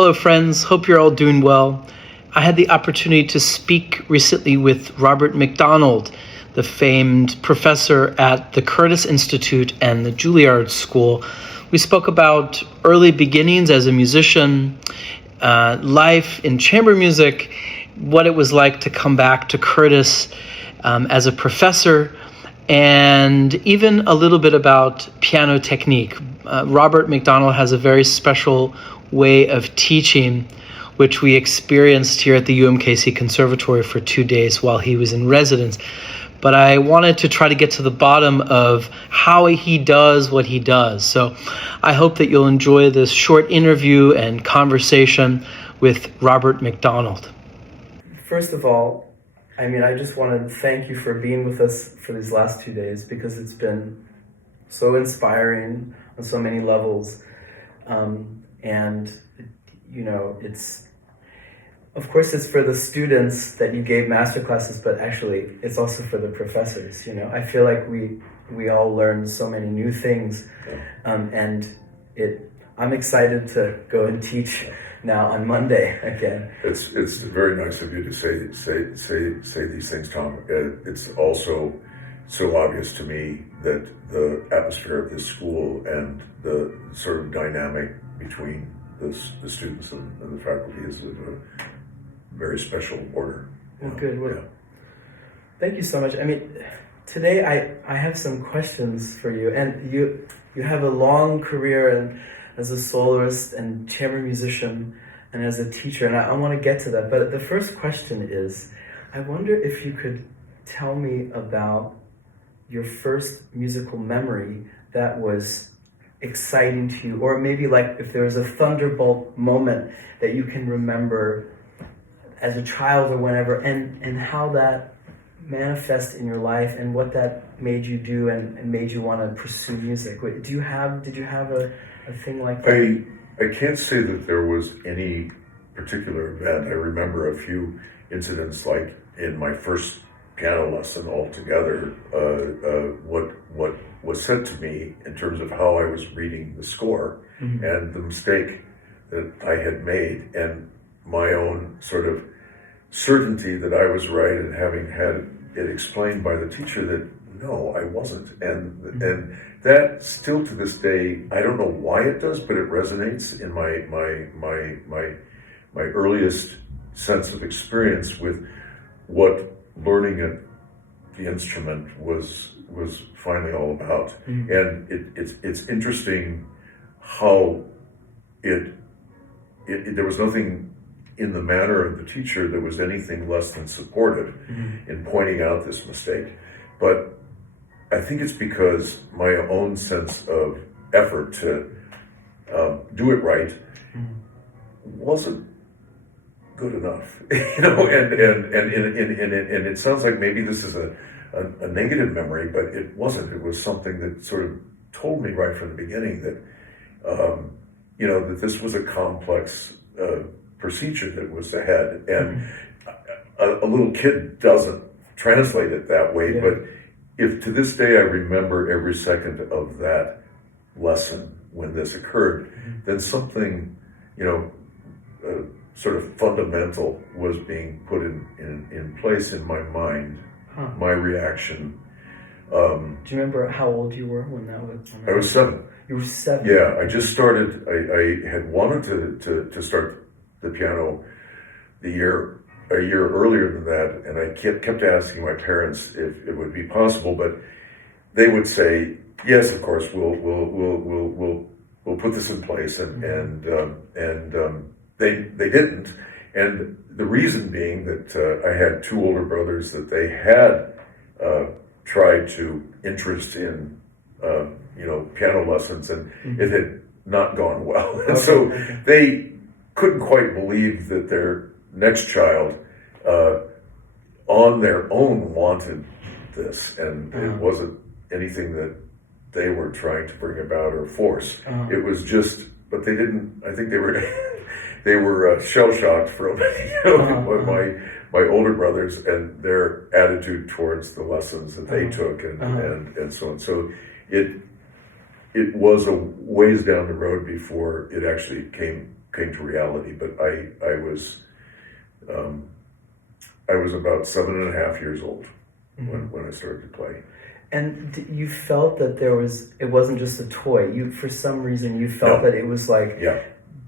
Hello, friends. Hope you're all doing well. I had the opportunity to speak recently with Robert Mcdonald, the famed professor at the Curtis Institute and the Juilliard School. We spoke about early beginnings as a musician, life in chamber music, what it was like to come back to Curtis as a professor, and even a little bit about piano technique. Robert Mcdonald has a very special way of teaching, which we experienced here at the UMKC Conservatory for 2 days while he was in residence. But I wanted to try to get to the bottom of how he does what he does. So I hope that you'll enjoy this short interview and conversation with Robert Mcdonald. First of all, I just want to thank you for being with us for these last 2 days, because it's been so inspiring on so many levels. And, you know, of course it's for the students that you gave master classes, but actually it's also for the professors. You know, I feel like we all learned so many new things, and I'm excited to go and teach now on Monday again. It's very nice of you to say these things, Tom. It's also so obvious to me that the atmosphere of this school and the sort of dynamic between the students and the faculty is of a very special order. Well, good. Well, thank you so much. Today I have some questions for you, and you have a long career as a soloist and chamber musician and as a teacher, and I want to get to that. But the first question is, I wonder if you could tell me about your first musical memory that was exciting to you, or maybe like if there was a thunderbolt moment that you can remember as a child or whenever, and how that manifest in your life and what that made you do and made you want to pursue music. Did you have a thing like that? I can't say that there was any particular event. I remember a few incidents, like in my first piano lesson altogether, what was said to me in terms of how I was reading the score, mm-hmm. and the mistake that I had made, and my own sort of certainty that I was right, and having had it explained by the teacher that no, I wasn't. And that still to this day, I don't know why it does, but it resonates in my earliest sense of experience with what learning the instrument was finally all about. Mm-hmm. And it's interesting how there was nothing in the manner of the teacher that was anything less than supportive, mm-hmm. in pointing out this mistake. But I think it's because my own sense of effort to do it right, mm-hmm. wasn't good enough, you know, and it sounds like maybe this is a negative memory, but it wasn't. It was something that sort of told me right from the beginning that, that this was a complex procedure that was ahead, and a little kid doesn't translate it that way. Yeah. But if to this day I remember every second of that lesson when this occurred, mm-hmm. then something, sort of fundamental was being put in place in my mind. Huh. My reaction. Do you remember how old you were when that was? I was 7. You were 7? Yeah, I just started. I had wanted to start the piano a year earlier than that, and I kept asking my parents if it would be possible, but they would say, yes, of course, we'll put this in place, and they didn't. And the reason being that I had 2 older brothers that they had tried to interest in, piano lessons, and mm-hmm. it had not gone well. And so they couldn't quite believe that their next child, on their own, wanted this, and it wasn't anything that they were trying to bring about or force. It was just, but they didn't. I think they were they were shell shocked from my older brothers and their attitude towards the lessons that they took, and so on. So it was a ways down the road before it actually came came to reality. But I was about 7.5 years old when I started to play. And you felt that it wasn't just a toy. For some reason, you felt that it was like,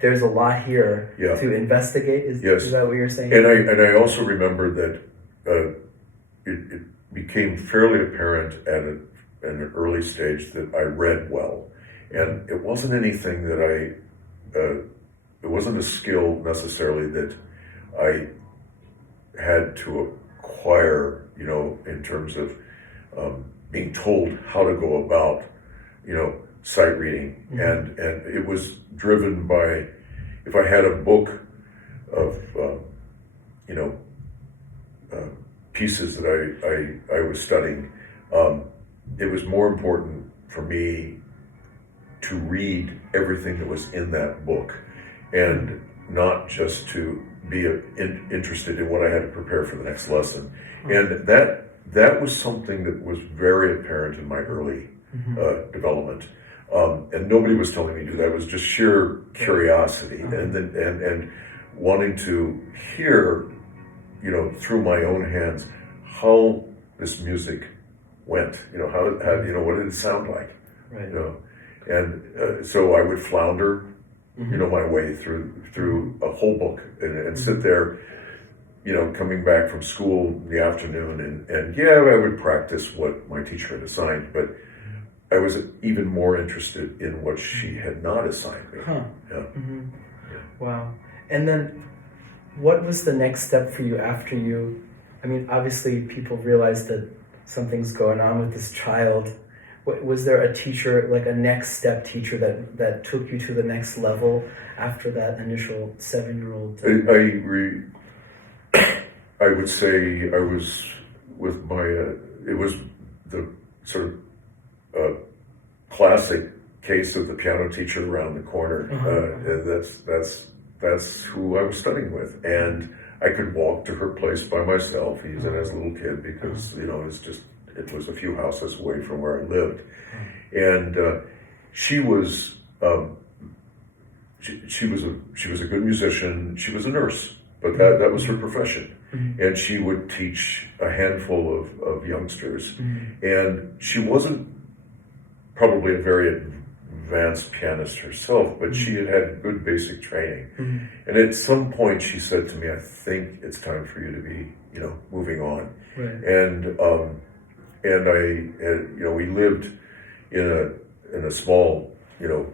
there's a lot here to investigate. Is that what you're saying? And I also remember that it became fairly apparent at an early stage that I read well. And it wasn't anything that it wasn't a skill necessarily that I had to acquire, in terms of being told how to go about, sight reading. And it was driven by, if I had a book of, pieces that I was studying, it was more important for me to read everything that was in that book and not just to be interested in what I had to prepare for the next lesson. And that was something that was very apparent in my early development. And nobody was telling me to do that. It was just sheer curiosity and wanting to hear, through my own hands, how this music went. What did it sound like? Right. And so I would flounder, my way through a whole book and sit there, coming back from school in the afternoon, and I would practice what my teacher had assigned, but I was even more interested in what she had not assigned me. Huh. Yeah. Wow. And then what was the next step for you after obviously people realized that something's going on with this child. Was there a teacher, like a next step teacher that took you to the next level after that initial 7-year-old? I would say I was with my, it was the sort of classic case of the piano teacher around the corner. That's who I was studying with. And I could walk to her place by myself, even as a little kid, because, it was a few houses away from where I lived. And she was a good musician. She was a nurse, but that was her profession. And she would teach a handful of youngsters. And she wasn't probably a very advanced pianist herself, but she had good basic training. And at some point she said to me, I think it's time for you to be, moving on. Right. And we lived in a small,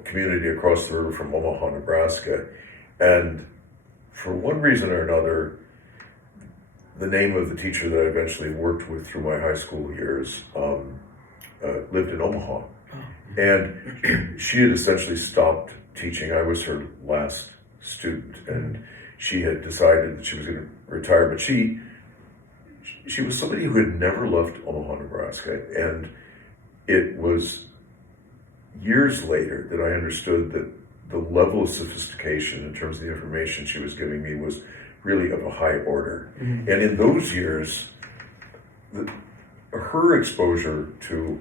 community across the river from Omaha, Nebraska. And for one reason or another, the name of the teacher that I eventually worked with through my high school years lived in Omaha. And she had essentially stopped teaching. I was her last student, and she had decided that she was going to retire. But she was somebody who had never left Omaha, Nebraska. And it was years later that I understood that the level of sophistication in terms of the information she was giving me was really of a high order. And in those years, her exposure to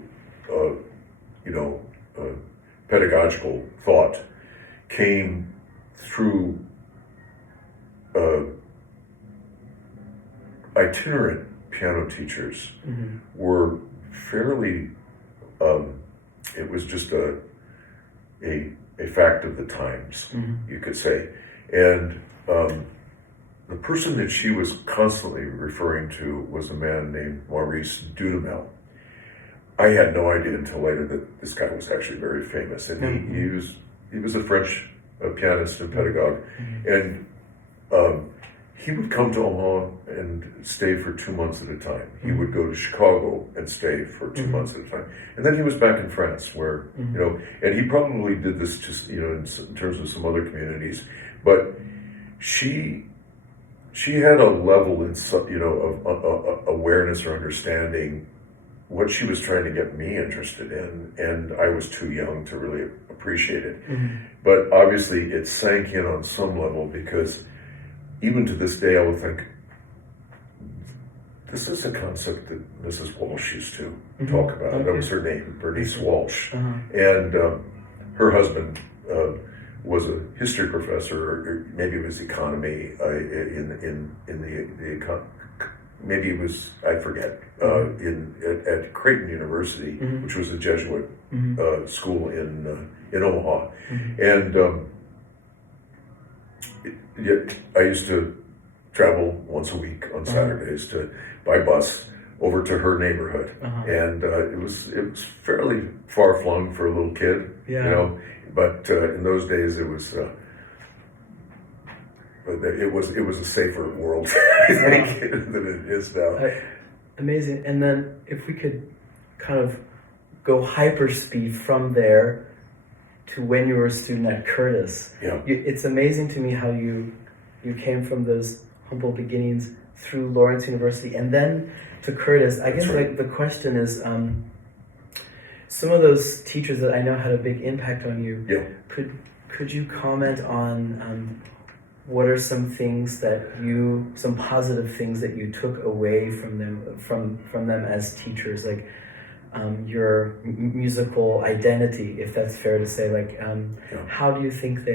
pedagogical thought came through itinerant piano teachers were fairly, it was just a fact of the times, you could say. And the person that she was constantly referring to was a man named Maurice Dudamel. I had no idea until later that this guy was actually very famous, and he was a French pianist and pedagogue, and he would come to Omaha and stay for 2 months at a time. He would go to Chicago and stay for 2 months at a time, and then he was back in France, where and he probably did this just in terms of some other communities, but she had a level of awareness or understanding what she was trying to get me interested in, and I was too young to really appreciate it. But obviously it sank in on some level, because even to this day I would think, this is a concept that Mrs. Walsh used to talk about. That was her name, Bernice Walsh. And her husband was a history professor, or maybe it was economy maybe it was, I forget, at Creighton University, which was a Jesuit school in Omaha, and I used to travel once a week on Saturdays by bus over to her neighborhood, and it was fairly far flung for a little kid, you know. But in those days, it was a safer world, I think, than it is now. Amazing. And then if we could kind of go hyperspeed from there to when you were a student at Curtis. It's amazing to me how you came from those humble beginnings through Lawrence University and then to Curtis. I guess like the question is, some of those teachers that I know had a big impact on you. Could you comment on what are some things some positive things that you took away from them as teachers, like your musical identity, if that's fair to say, like how do you think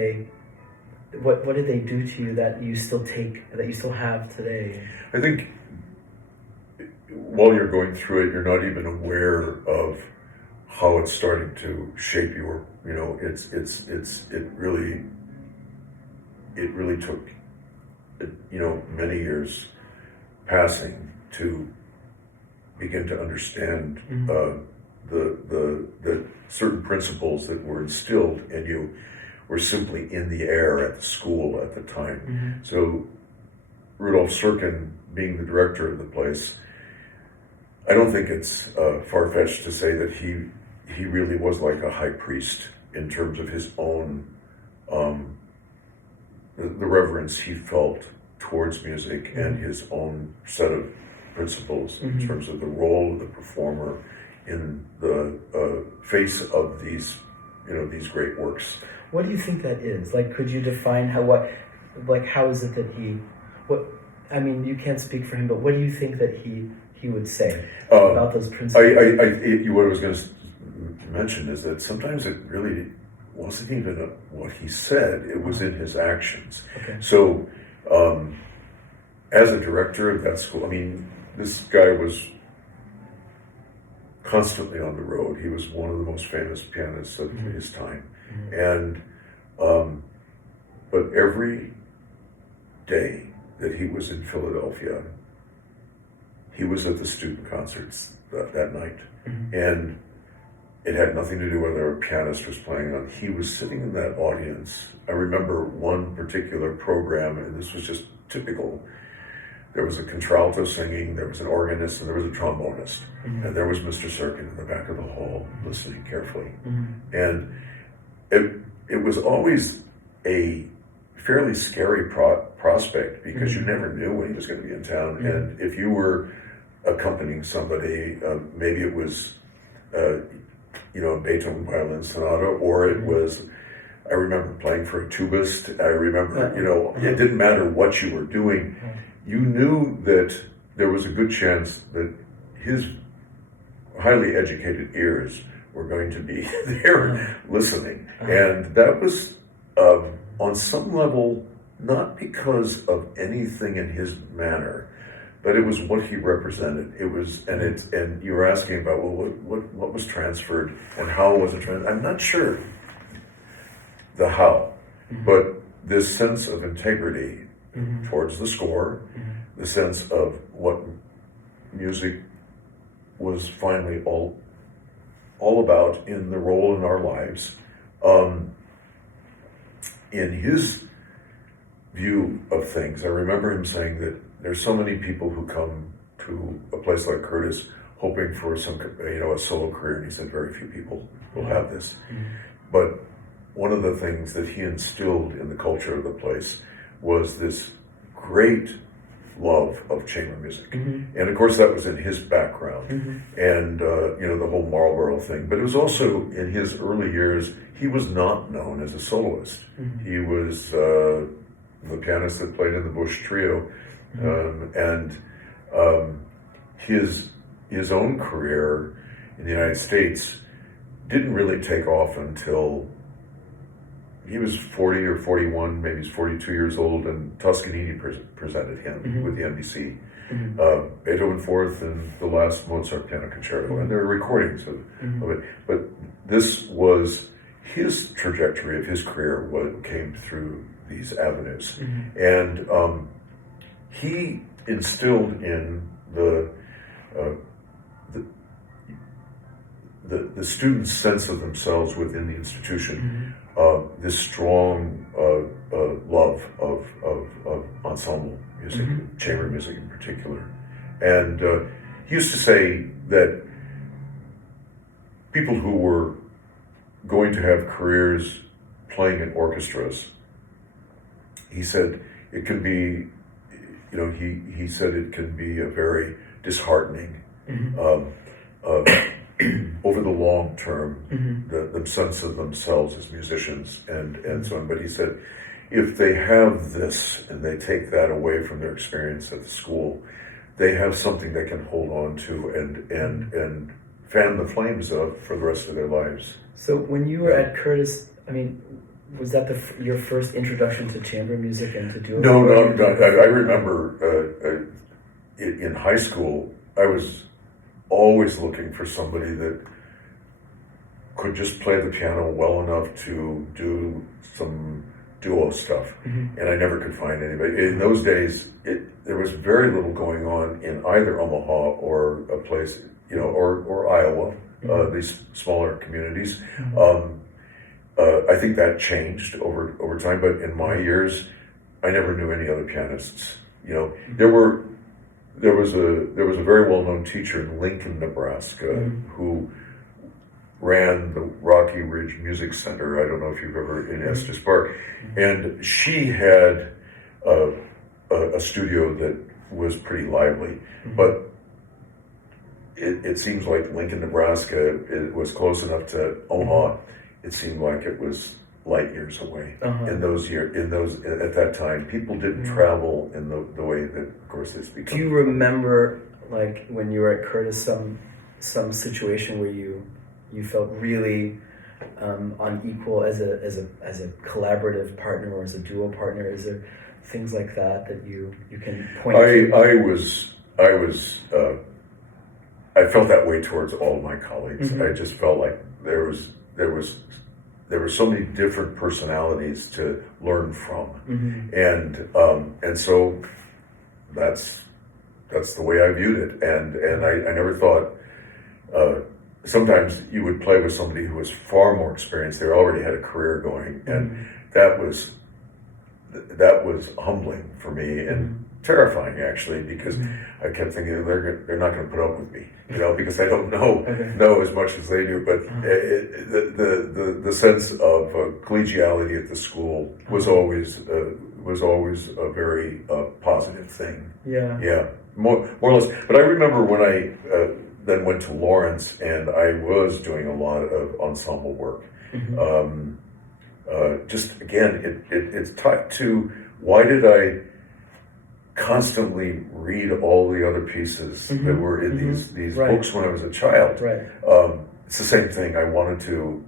what did they do to you that you still have today? I think while you're going through it, you're not even aware of how it's starting to shape your, it really took, many years passing to begin to understand the certain principles that were instilled in you were simply in the air at the school at the time. So Rudolf Serkin, being the director of the place, I don't think it's far-fetched to say that he really was like a high priest in terms of his own, the reverence he felt towards music and his own set of principles in terms of the role of the performer in the face of these great works. What do you think that is? Like, could you define how is it that you can't speak for him, but what do you think that he would say about those principles? What I was going to mention is that sometimes it really wasn't even what he said, it was in his actions. So, as a director of that school, this guy was constantly on the road. He was one of the most famous pianists of his time. And, but every day that he was in Philadelphia, he was at the student concerts that night. And it had nothing to do whether a pianist was playing on. He was sitting in that audience. I remember one particular program, and this was just typical. There was a contralto singing, there was an organist, and there was a trombonist. And there was Mr. Serkin in the back of the hall listening carefully. And it was always a fairly scary prospect because you never knew when he was going to be in town. And if you were accompanying somebody, maybe it was a Beethoven violin sonata, or it was, I remember playing for a tubist. I remember, it didn't matter what you were doing. You knew that there was a good chance that his highly educated ears were going to be there listening. And that was, on some level, not because of anything in his manner, but it was what he represented. It was, and you were asking about, well, what was transferred and how was it transferred? I'm not sure the how, but this sense of integrity towards the score, the sense of what music was finally all about in the role in our lives. In his view of things, I remember him saying that there's so many people who come to a place like Curtis hoping for a solo career, and he said very few people will have this. But one of the things that he instilled in the culture of the place was this great love of chamber music. And of course that was in his background, and the whole Marlborough thing. But it was also in his early years, he was not known as a soloist. He was the pianist that played in the Bush Trio. And his own career in the United States didn't really take off until he was 40 or 41, maybe he's 42 years old, and Toscanini presented him with the NBC. Beethoven Fourth and the last Mozart Piano Concerto, and there are recordings of it. But this was his trajectory of his career, what came through these avenues. And he instilled in the students' sense of themselves within the institution this strong love of ensemble music, chamber music in particular. And he used to say that people who were going to have careers playing in orchestras, he said it can be, he said it can be a very disheartening over the long term, the sense of themselves as musicians and so on. But he said, if they have this and they take that away from their experience at the school, they have something they can hold on to and fan the flames of for the rest of their lives. So when you were at Curtis, I mean, was that your first introduction to chamber music and to duo? No. I remember in high school, I was always looking for somebody that could just play the piano well enough to do some duo stuff, and I never could find anybody. In those days, there was very little going on in either Omaha or a place, or Iowa, these smaller communities. I think that changed over time, but in my years, I never knew any other pianists. There was a very well-known teacher in Lincoln, Nebraska, who ran the Rocky Ridge Music Center. I don't know if you've ever in Estes Park, and she had a studio that was pretty lively, but it seems like Lincoln, Nebraska, it was close enough to Omaha. It seemed like it was light years away. In those at that time, people didn't travel in the way that, of course, it's become. Do you remember, like, when you were at Curtis, some situation where you felt really unequal as a collaborative partner or as a duo partner? Is there things like that you can point to? I felt that way towards all my colleagues. I just felt like there were so many different personalities to learn from, and so that's the way I viewed it. And I never thought. Sometimes you would play with somebody who was far more experienced. They already had a career going, and that was humbling for me and terrifying, actually, because I kept thinking they're not going to put up with me, because I don't know as much as they do. But the sense of collegiality at the school was always a very positive thing. Yeah, more or less. But I remember when I then went to Lawrence, and I was doing a lot of ensemble work. Just again, it's tied to why did I constantly read all the other pieces that were in these books when I was a child. It's the same thing. I went to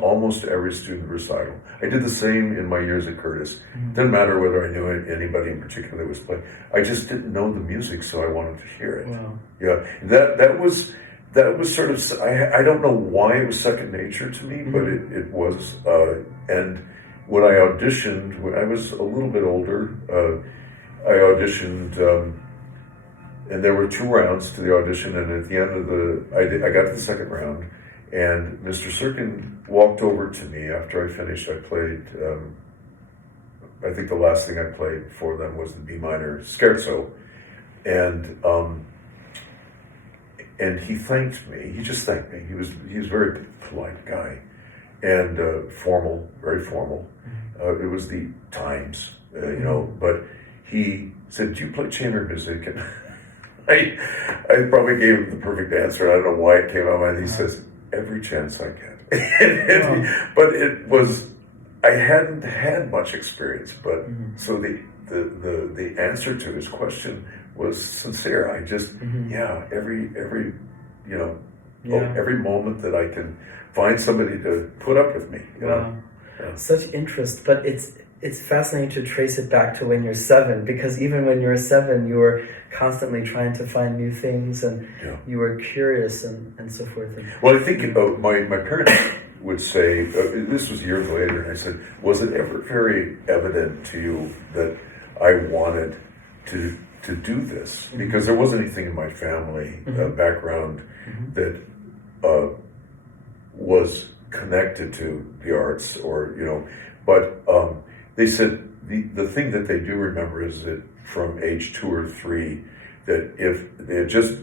almost every student recital. I did the same in my years at Curtis. Didn't matter whether I knew anybody in particular that was playing. I just didn't know the music, so I wanted to hear it. Wow. Yeah, that was sort of. I don't know why it was second nature to me, but it was. And when I auditioned, when I was a little bit older, I auditioned, and there were 2 rounds to the audition. And at the end of I got to the second round. And Mr. Sirkin walked over to me after I finished. I played, I think the last thing I played for them was the B minor scherzo. And he thanked me. He just thanked me. He was a very polite guy and formal, very formal. It was the times, but he said, "Do you play chamber music?" And I probably gave him the perfect answer. I don't know why it came out. And he says, "Every chance I get." But it was, I hadn't had much experience, but so the answer to his question was sincere. I just every every moment that I can find somebody to put up with me. You know? Yeah. Such interest, but it's fascinating to trace it back to when you're 7, because even when you were 7, you were constantly trying to find new things, and you were curious and so forth. Well, I think my parents would say, this was years later, and I said, was it ever very evident to you that I wanted to do this? Because there wasn't anything in my family background that was connected to the arts, or, you know, but they said the thing that they do remember is that from age 2 or 3, that if they had just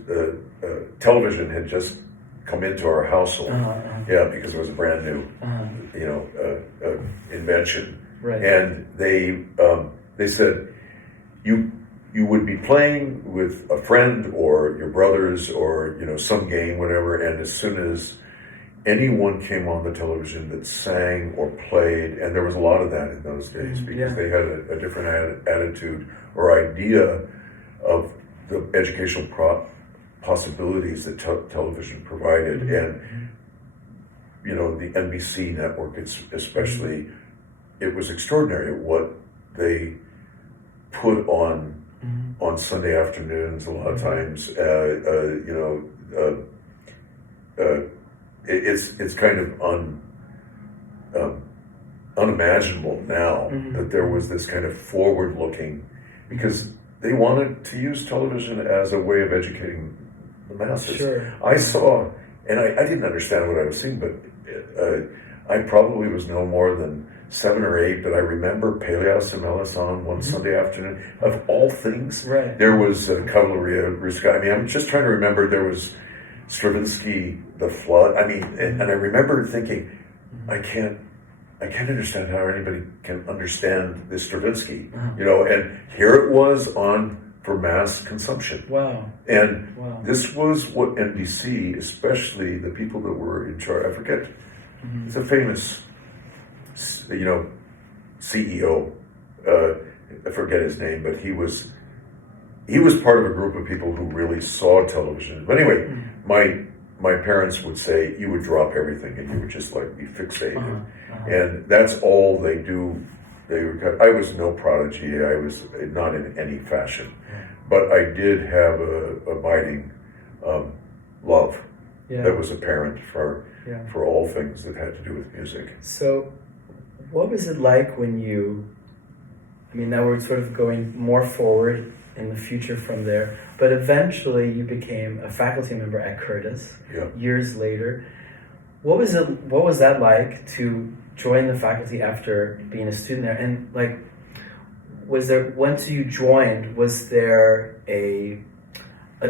television had just come into our household, because it was a brand new, you know, invention, right. And they said you would be playing with a friend or your brothers or, you know, some game, whatever, and as soon as anyone came on the television that sang or played, and there was a lot of that in those days, because they had a different attitude or idea of the educational possibilities that television provided. And, you know, the NBC network, especially, it was extraordinary what they put on Sunday afternoons a lot of times. You know, it's kind of unimaginable now that there was this kind of forward-looking, because they wanted to use television as a way of educating the masses. Sure. I saw, and I didn't understand what I was seeing, but I probably was no more than 7 or 8, but I remember Peleas and Melis on one Sunday afternoon. Of all things, right. There was Cavalleria Rusca. I mean, I'm just trying to remember, there was Stravinsky, The Flood. I mean, and I remember thinking, I can't understand how anybody can understand this Stravinsky, you know, and here it was on for mass consumption. Wow. And this was what NBC, especially the people that were in charge, I forget, it's a famous, you know, CEO, I forget his name, but he was part of a group of people who really saw television. But anyway, my parents would say you would drop everything and you would just like be fixated. And that's all they do. I was no prodigy. I was not in any fashion, but I did have a abiding love that was apparent for all things that had to do with music. So what was it like when now we're sort of going more forward in the future from there, but eventually you became a faculty member at Curtis years later. What was that like to join the faculty after being a student there? And like, once you joined, was there a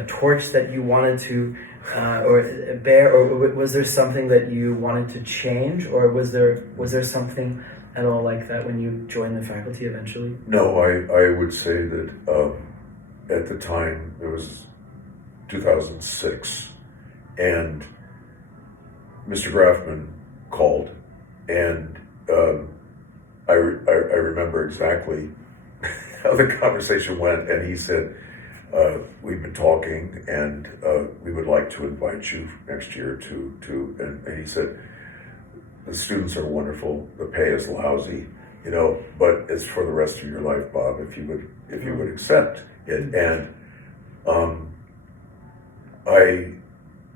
torch that you wanted to or bear, or was there something that you wanted to change, or was there something at all like that when you joined the faculty eventually? No, I would say that at the time, it was 2006, and Mr. Grafman called, and I remember exactly how the conversation went, and he said, we've been talking, and we would like to invite you next year and he said, the students are wonderful, the pay is lousy, you know, but it's for the rest of your life, Bob, if you would accept it. And I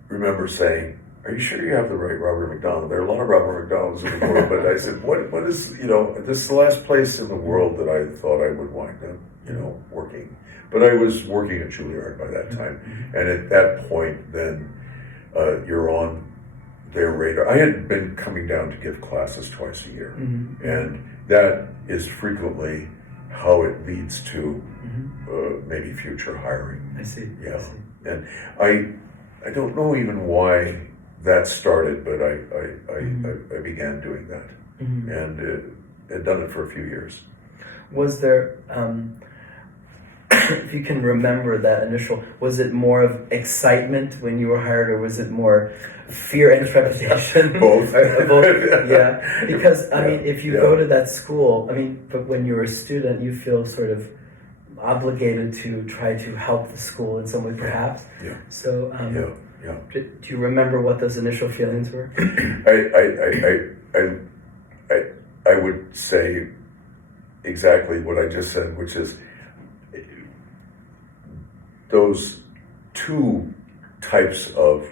remember saying, are you sure you have the right Robert Mcdonald? There are a lot of Robert McDonalds in the world, but I said, what is, you know, this is the last place in the world that I thought I would wind up, you know, working. But I was working at Juilliard by that time. And at that point, then you're on their radar. I had been coming down to give classes twice a year. And that is frequently how it leads to maybe future hiring. I see. Yeah. I see. And I don't know even why that started, but I began doing that. And had done it for a few years. Was there, if you can remember that initial, was it more of excitement when you were hired, or was it more fear and trepidation? Both. Both. Yeah. Because, I mean, if you go to that school, but when you're a student, you feel sort of obligated to try to help the school in some way, perhaps. Yeah. So, Yeah. Do you remember what those initial feelings were? I would say exactly what I just said, which is those two types of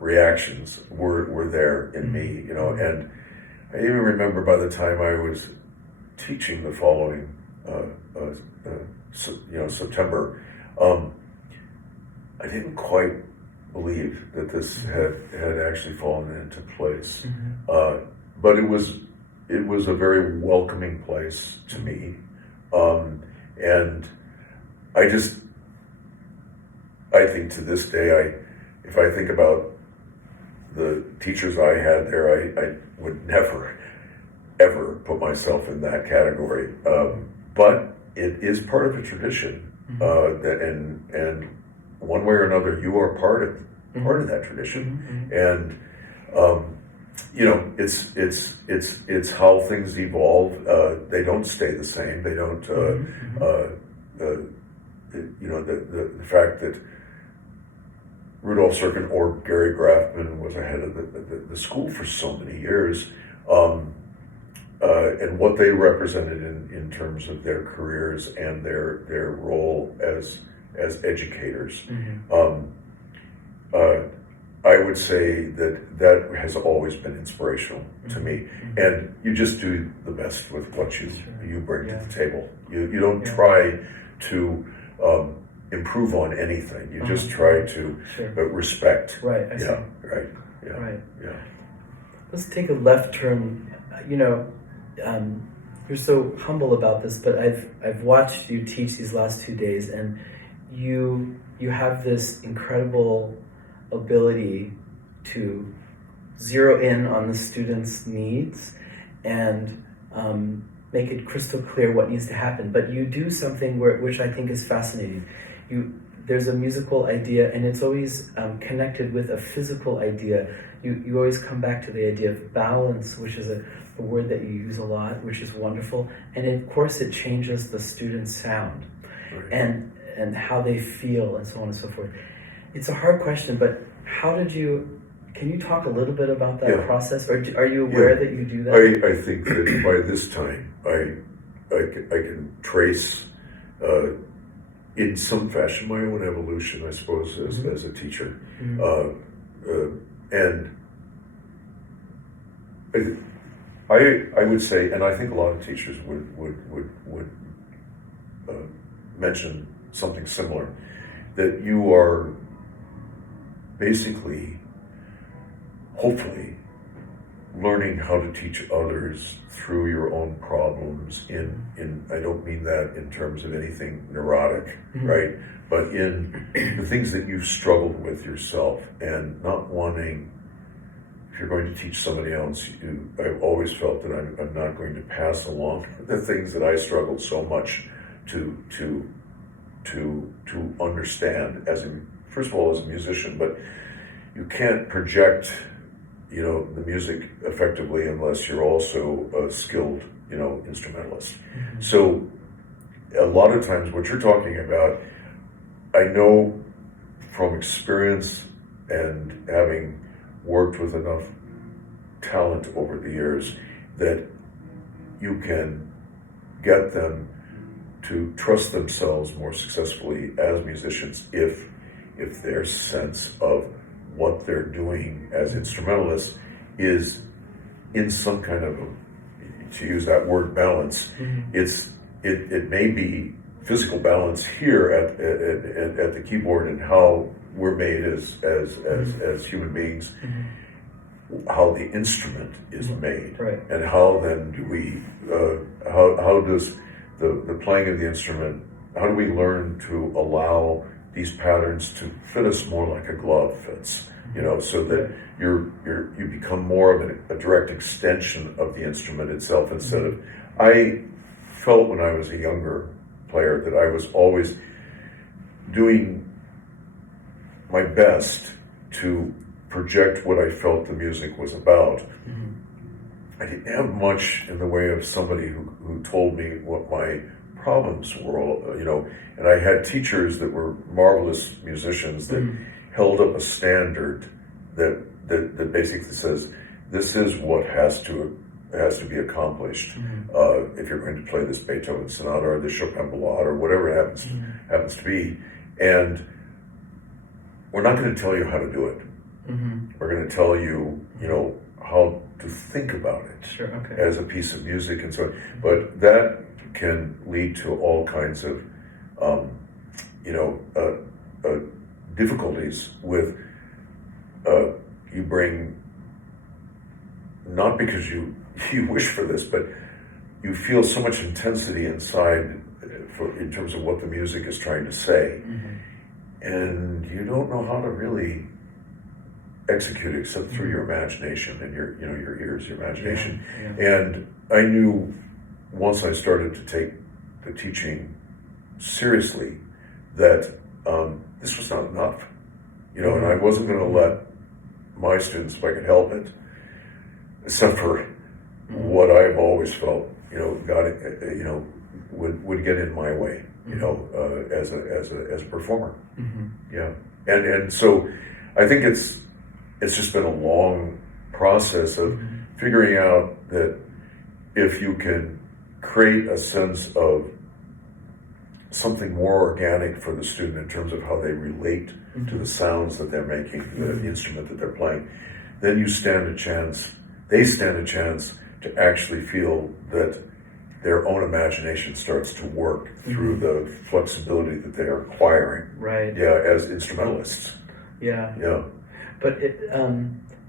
reactions were there in me, and I even remember by the time I was teaching the following September, I didn't quite believe that this had actually fallen into place. But it was a very welcoming place to me, and I think to this day, if I think about the teachers I had there, I would never ever put myself in that category. But it is part of a tradition, and one way or another, you are part of that tradition, and it's how things evolve. They don't stay the same. They don't. The fact that Rudolf Serkin or Gary Grafman was ahead of the school for so many years, and what they represented in terms of their careers and their role as educators. I would say that has always been inspirational to me, and you just do the best with what you bring to the table. You don't try to improve on anything. You just try to respect. Right. I see. Right. Yeah. Right. Yeah. Let's take a left turn. You're so humble about this, but I've watched you teach these last 2 days, and you have this incredible ability to zero in on the students' needs and make it crystal clear what needs to happen. But you do something which I think is fascinating. There's a musical idea, and it's always connected with a physical idea. You always come back to the idea of balance, which is a word that you use a lot, which is wonderful. And of course, it changes the student's sound and how they feel and so on and so forth. It's a hard question, but can you talk a little bit about that process? Or are you aware that you do that? I think that by this time, I can trace in some fashion my own evolution, I suppose, as a teacher. And I would say, and I think a lot of teachers would mention something similar, that you are basically, hopefully, learning how to teach others through your own problems in I don't mean that in terms of anything neurotic, right? But in the things that you've struggled with yourself, and not wanting, if you're going to teach somebody else, I've always felt that I'm not going to pass along the things that I struggled so much to understand first of all as a musician, but you can't project the music effectively unless you're also a skilled instrumentalist. So a lot of times what you're talking about, I know from experience and having worked with enough talent over the years that you can get them to trust themselves more successfully as musicians if their sense of what they're doing as instrumentalists is in some kind of to use that word balance. It may be physical balance here at the keyboard and how we're made as human beings, how the instrument is made, and how then do we how does the playing of the instrument, how do we learn to allow these patterns to fit us more like a glove fits, so that you become more of a direct extension of the instrument itself instead of. I felt when I was a younger player that I was always doing my best to project what I felt the music was about. I didn't have much in the way of somebody who told me what my problems were, and I had teachers that were marvelous musicians that held up a standard that basically says this is what has to be accomplished if you're going to play this Beethoven sonata or this Chopin ballade or whatever it happens to be. And we're not going to tell you how to do it. We're going to tell you, how to think about it as a piece of music and so on. But that can lead to all kinds of, difficulties with you bring, not because you wish for this, but you feel so much intensity inside in terms of what the music is trying to say, and you don't know how to really execute except through your imagination and your ears, your imagination. And I knew once I started to take the teaching seriously that this was not enough, and I wasn't going to let my students, if I could help it, suffer what I've always felt, would get in my way, as a performer. And so I think it's just been a long process of figuring out that if you can create a sense of something more organic for the student in terms of how they relate to the sounds that they're making, the instrument that they're playing, then they stand a chance to actually feel that their own imagination starts to work through the flexibility that they are acquiring. As instrumentalists. But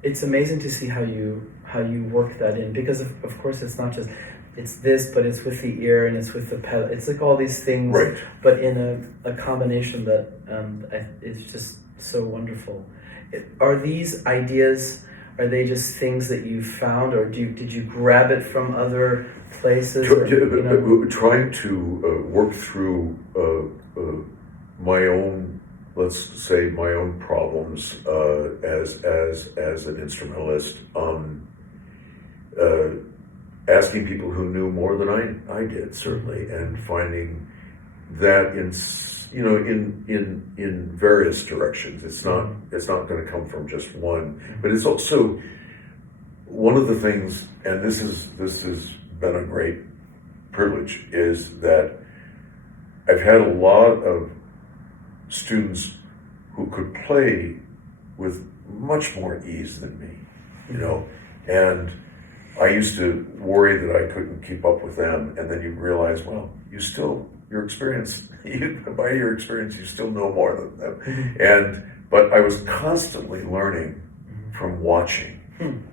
it's amazing to see how you work that in, because of course it's not just it's this, but it's with the ear and it's with the pedal. It's like all these things, but in a combination that is just so wonderful. Are these ideas? Are they just things that you found, or did you grab it from other places? Trying to work through my own, let's say, my own problems as an instrumentalist. Asking people who knew more than I did, certainly, and finding that in various directions. It's not going to come from just one, but it's also one of the things, and this has been a great privilege, is that I've had a lot of students who could play with much more ease than me, and I used to worry that I couldn't keep up with them, and then you realize, well, by your experience, you still know more than them. But I was constantly learning from watching. And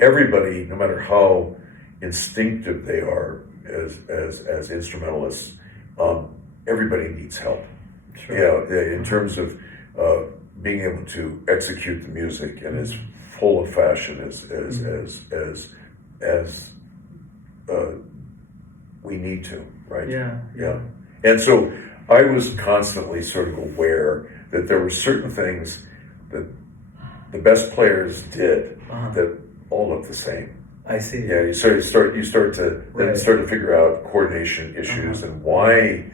everybody, no matter how instinctive they are as instrumentalists, everybody needs help. In terms of being able to execute the music and as full of fashion as we need to, right? And so I was constantly sort of aware that there were certain things that the best players did that all looked the same. I see. You start to figure out coordination issues and why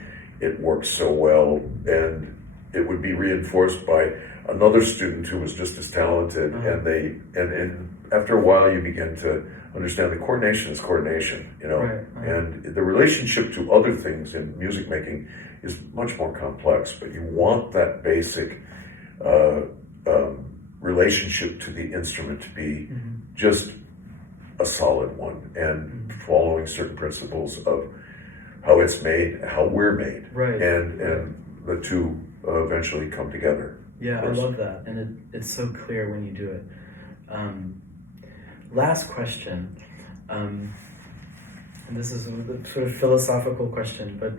it works so well, and it would be reinforced by another student who was just as talented, and after a while you begin to understand that coordination is coordination, and the relationship to other things in music making is much more complex, but you want that basic relationship to the instrument to be just a solid one, and following certain principles of how it's made, how we're made, and the two eventually come together. I love that, and it's so clear when you do it. Last question, and this is a sort of philosophical question, but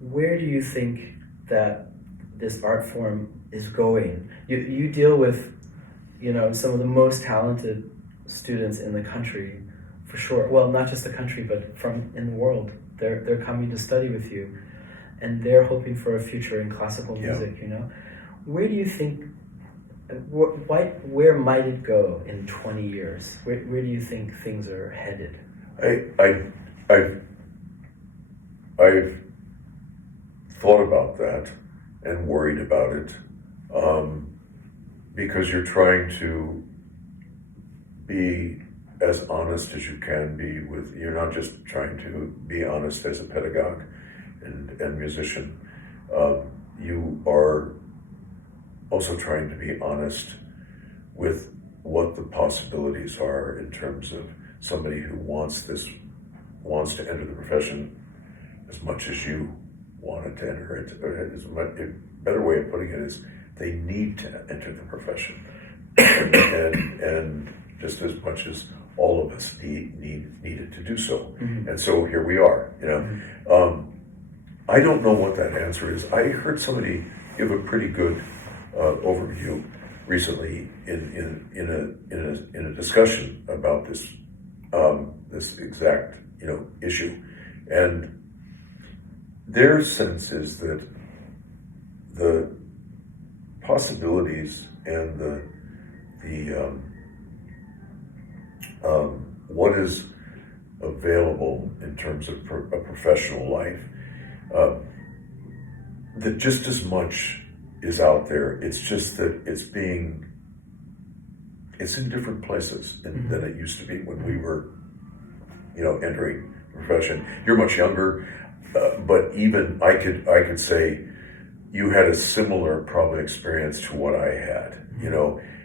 where do you think that this art form is going? You deal with, some of the most talented students in the country, for sure. Well, not just the country, but in the world. They're coming to study with you, and they're hoping for a future in classical music. Where do you think? Where might it go in 20 years? Where do you think things are headed? I've thought about that and worried about it because you're trying to be as honest as you can be with, you're not just trying to be honest as a pedagogue and musician. You are also trying to be honest with what the possibilities are in terms of somebody who wants to enter the profession as much as you wanted to enter it. A better way of putting it is they need to enter the profession, and just as much as all of us needed to do so. And so here we are. I don't know what that answer is. I heard somebody give a pretty good overview recently in a discussion about this exact issue, and their sense is that the possibilities and the what is available in terms of a professional life, that just as much is out there. It's just that it's in different places than it used to be when we were, entering the profession. You're much younger, but even I could say you had a similar probably experience to what I had.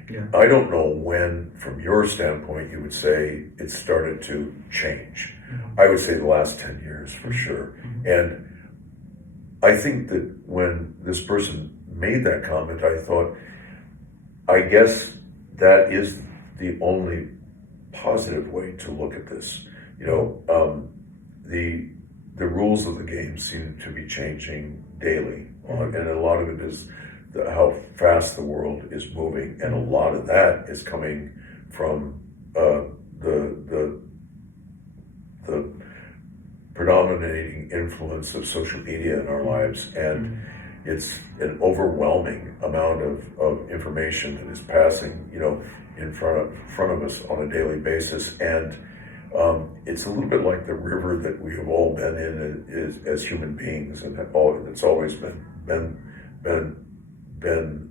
Yeah. I don't know when, from your standpoint, you would say it started to change. I would say the last 10 years for sure. And I think that when this person made that comment, I thought, I guess that is the only positive way to look at this. The rules of the game seem to be changing daily, and a lot of it is how fast the world is moving, and a lot of that is coming from the predominating influence of social media in our lives, and it's an overwhelming amount of information that is passing, in front of us on a daily basis, and it's a little bit like the river that we have all been in as human beings, and it's always been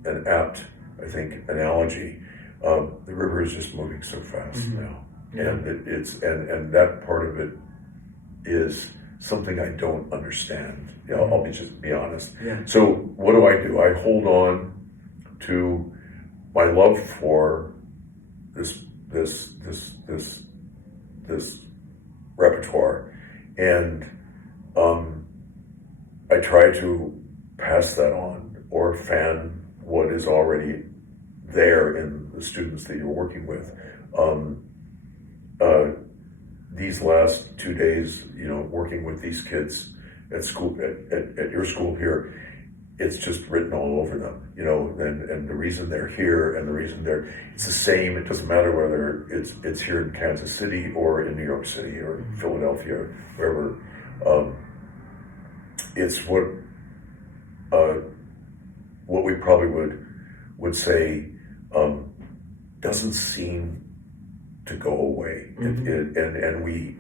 an apt, I think, analogy. The river is just moving so fast now, and and that part of it is something I don't understand. I'll just be honest. Yeah. So what do? I hold on to my love for this repertoire, and I try to pass that on or fan what is already there in the students that you're working with. These last 2 days, working with these kids at school, at your school here, it's just written all over them, and the reason they're here and the reason it's the same. It doesn't matter whether it's here in Kansas City or in New York City or Philadelphia or wherever. It's what we probably would say doesn't seem to go away. And we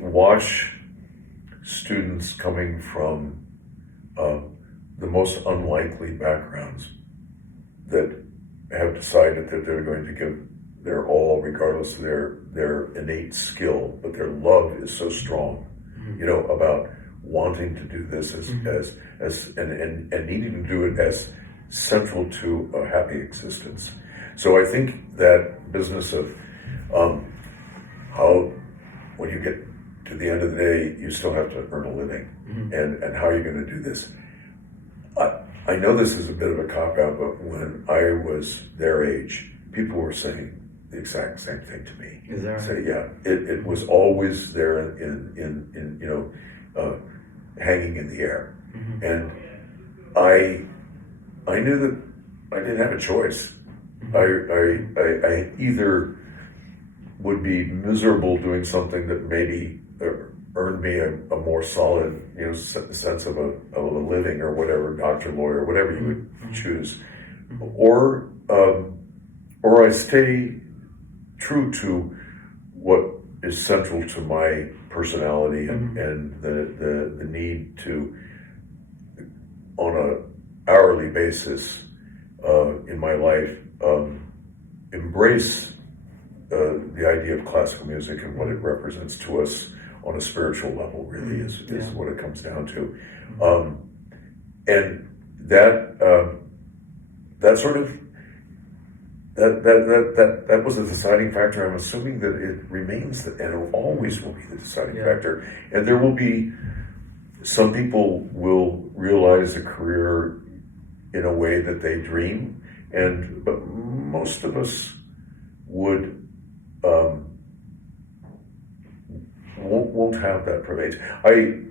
watch students coming from the most unlikely backgrounds that have decided that they're going to give their all, regardless of their innate skill, but their love is so strong, about wanting to do this as and needing to do it as central to a happy existence. So I think that business of how, when you get to the end of the day, you still have to earn a living, and how are you going to do this? I know this is a bit of a cop-out, but when I was their age, people were saying the exact same thing to me. Is that right? So, yeah, it was always there in hanging in the air, and I knew that I didn't have a choice. I either would be miserable doing something that maybe earned me a more solid, sense of a living, or whatever, doctor, lawyer, whatever you would choose, or I stay true to what is central to my personality and the need to, on a hourly basis in my life embrace the idea of classical music and what it represents to us on a spiritual level. Really is what it comes down to, and that sort of that was the deciding factor. I'm assuming that it remains and it always will be the deciding factor. And there will be some people will realize a career in a way that they dream, but most of us won't have that privilege. I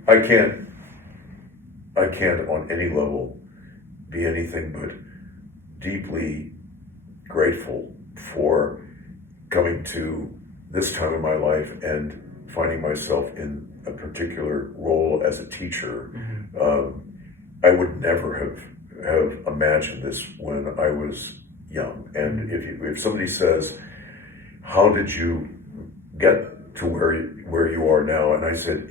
can't on any level be anything but deeply grateful for coming to this time of my life and finding myself in a particular role as a teacher. I would never have imagined this when I was young. And if somebody says, how did you get to where you are now? And I said,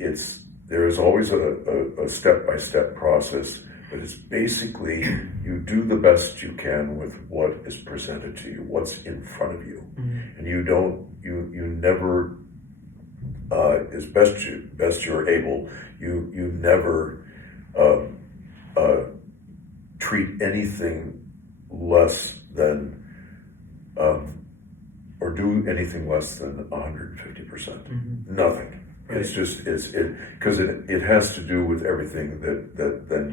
there is always a step-by-step process, but it's basically you do the best you can with what is presented to you, what's in front of you. And you never, as best you're able, you never treat anything less than, or do anything less than 150%. Nothing. Right. It's just because it has to do with everything that then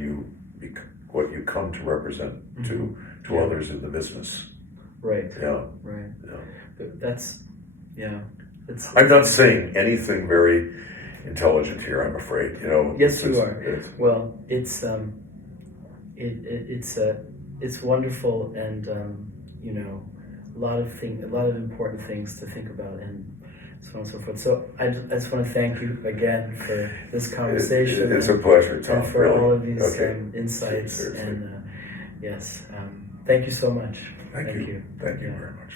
what you come to represent to others in the business. Right. Yeah. Right. Yeah. I'm not saying anything very intelligent here, I'm afraid. Yes, you are. Well, it's wonderful, and a lot of important things to think about, and so on and so forth. So I just want to thank you again for this conversation. It's a pleasure, Tom. And for really. all of these Seriously. insights. And yes, thank you so much. Thank you very much.